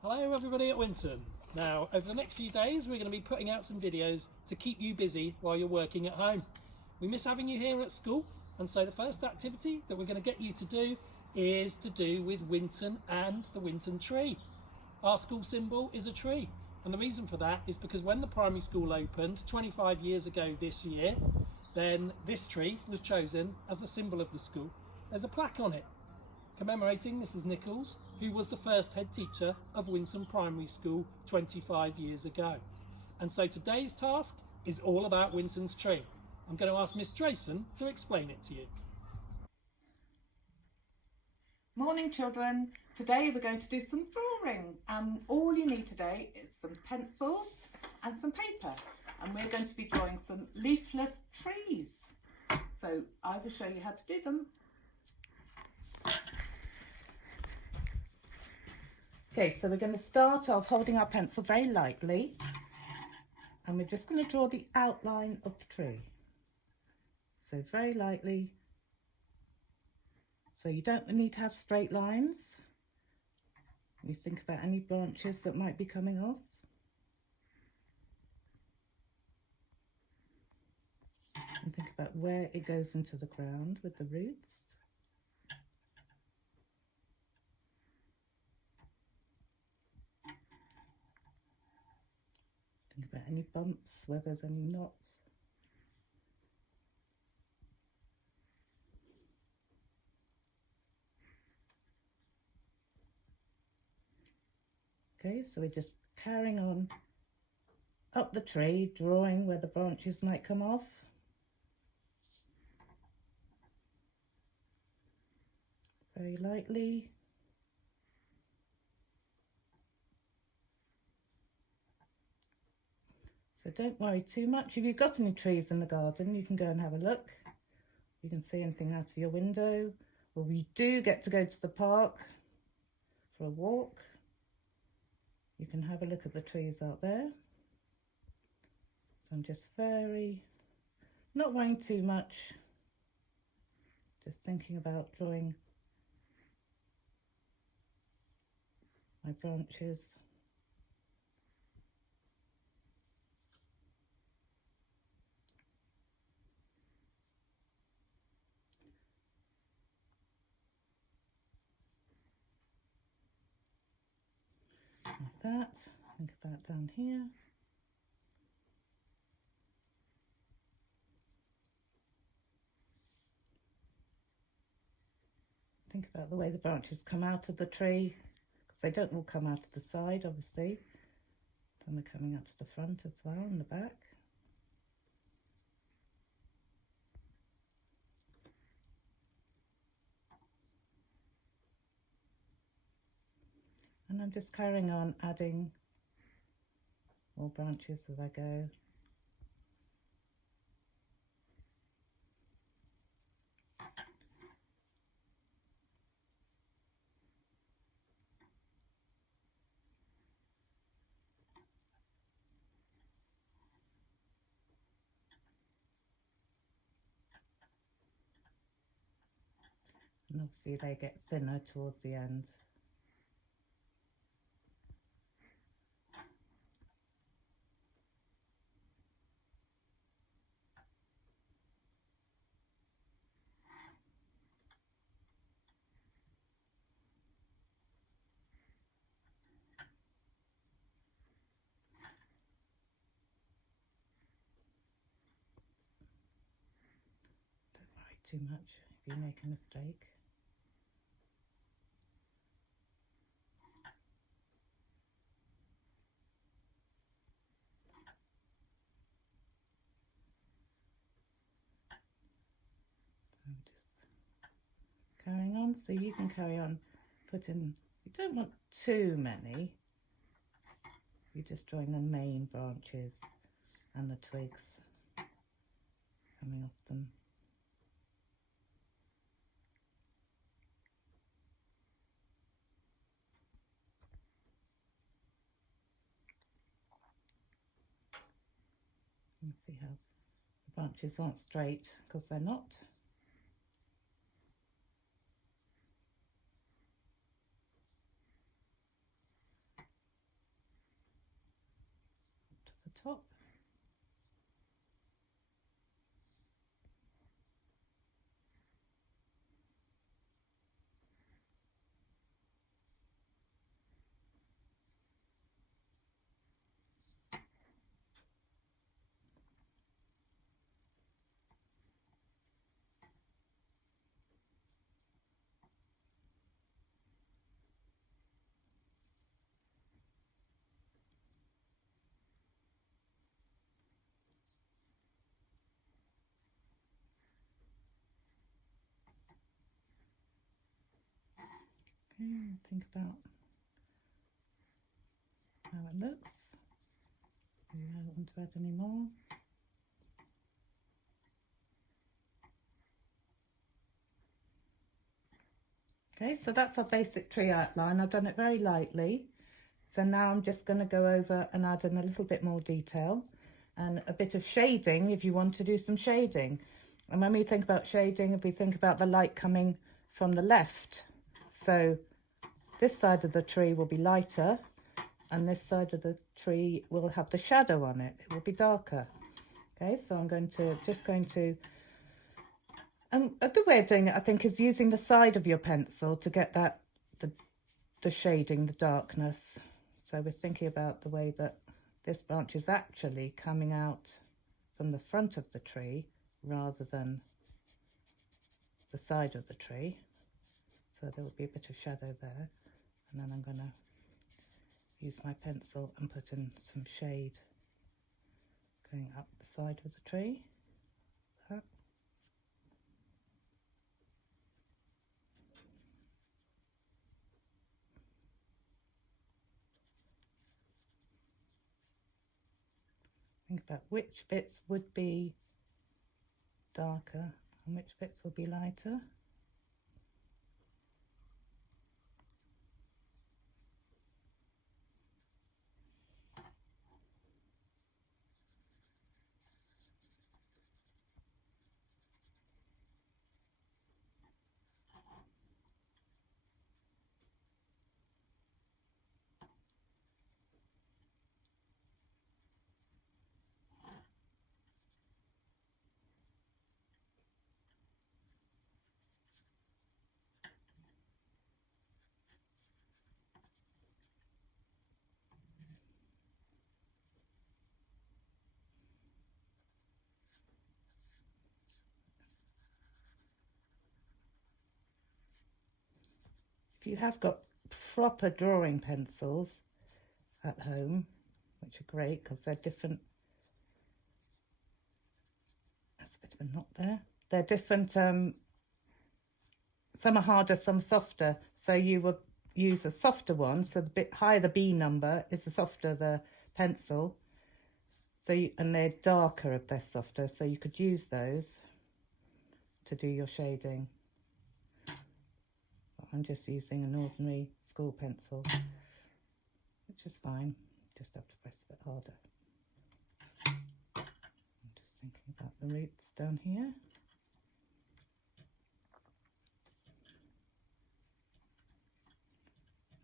Hello everybody at Winton. Now, over the next few days we're going to be putting out some videos to keep you busy while you're working at home. We miss having you here at school, and so the first activity that we're going to get you to do is to do with Winton and the Winton tree. Our school symbol is a tree, and the reason for that is because when the primary school opened 25 years ago this year, then this tree was chosen as the symbol of the school. There's a plaque on it commemorating Mrs. Nichols, who was the first head teacher of Winton Primary School 25 years ago. And so today's task is all about Winton's tree. I'm going to ask Miss Drayson to explain it to you. Morning children, today we're going to do some drawing. All you need today is some pencils and some paper, and we're going to be drawing some leafless trees. So I will show you how to do them. Okay, so we're going to start off holding our pencil very lightly, and we're just going to draw the outline of the tree. So very lightly. So you don't need to have straight lines. You think about any branches that might be coming off. And think about where it goes into the ground with the roots. Think about any bumps, where there's any knots. Okay, so we're just carrying on up the tree, drawing where the branches might come off. Very lightly. So don't worry too much. If you've got any trees in the garden, you can go and have a look. You can see anything out of your window. Or we do get to go to the park for a walk. You can have a look at the trees out there. So I'm just not worrying too much. Just thinking about drawing my branches. Like that. Think about down here. Think about the way the branches come out of the tree, because they don't all come out of the side, obviously. Some are coming out to the front as well, and the back. And I'm just carrying on adding more branches as I go. And obviously they get thinner towards the end. Don't worry too much if you make a mistake. So just carrying on, so you can carry on putting, you don't want too many. You're just drawing the main branches and the twigs coming off them. You can see how the branches aren't straight because they're not. top. Okay, think about how it looks. I don't want to add any more. Okay, so that's our basic tree outline. I've done it very lightly. So now I'm just going to go over and add in a little bit more detail and a bit of shading if you want to do some shading. And when we think about shading, if we think about the light coming from the left, so this side of the tree will be lighter and this side of the tree will have the shadow on it. It will be darker. Okay, so I'm just going to, and a good way of doing it, I think, is using the side of your pencil to get that, the shading, the darkness. So we're thinking about the way that this branch is actually coming out from the front of the tree rather than the side of the tree. So there will be a bit of shadow there. And then I'm going to use my pencil and put in some shade going up the side of the tree. That. Think about which bits would be darker and which bits will be lighter. If you have got proper drawing pencils at home, which are great because they're different, there's a bit of a knot there, they're different, some are harder, some softer, so you would use a softer one, so the bit higher the B number is the softer the pencil, so and they're darker if they're softer, so you could use those to do your shading. I'm just using an ordinary school pencil, which is fine, just have to press a bit harder. I'm just thinking about the roots down here.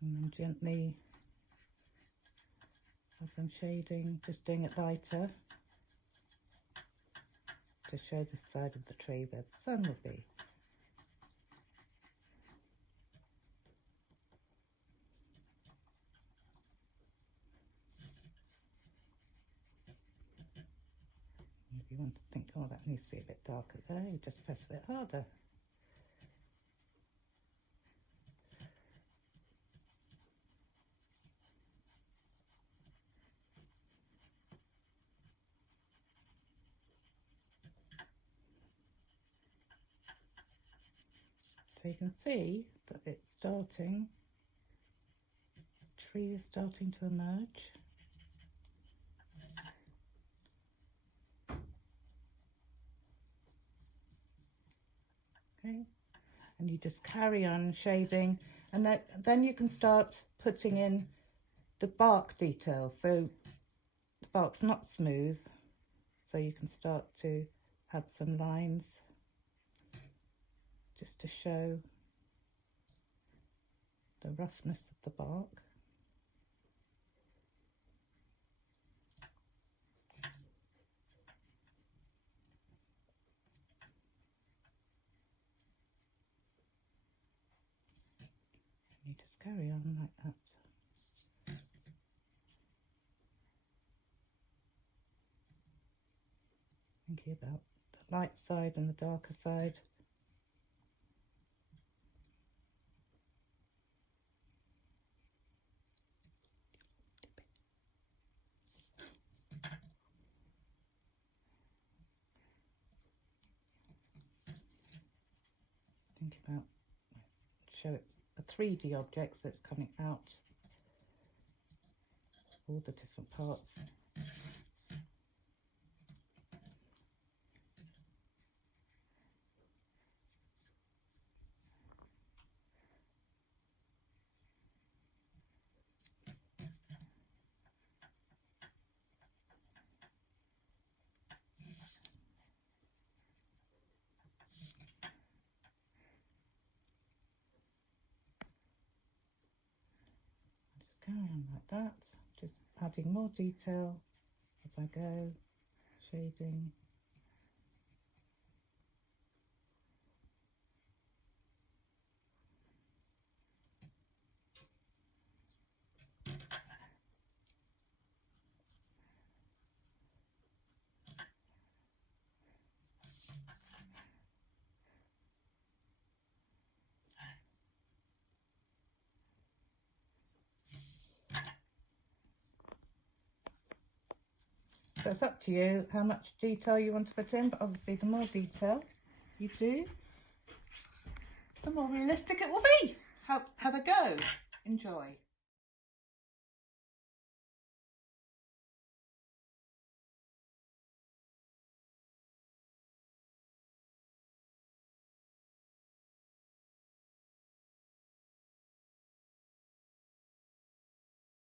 And then gently, as I'm shading, just doing it lighter to show the side of the tree where the sun will be. If you want to think, oh, that needs to be a bit darker there, you just press a bit harder. So you can see that it's starting, the tree is starting to emerge. Okay, and you just carry on shading, and then you can start putting in the bark details. So the bark's not smooth, so you can start to add some lines just to show the roughness of the bark. you just carry on like that. Thinking about the light side and the darker side. Think about, show it's a 3D object, so it's coming out all the different parts. Carry on like that, just adding more detail as I go, shading. So it's up to you how much detail you want to put in, but obviously the more detail you do, the more realistic it will be. Have a go. Enjoy.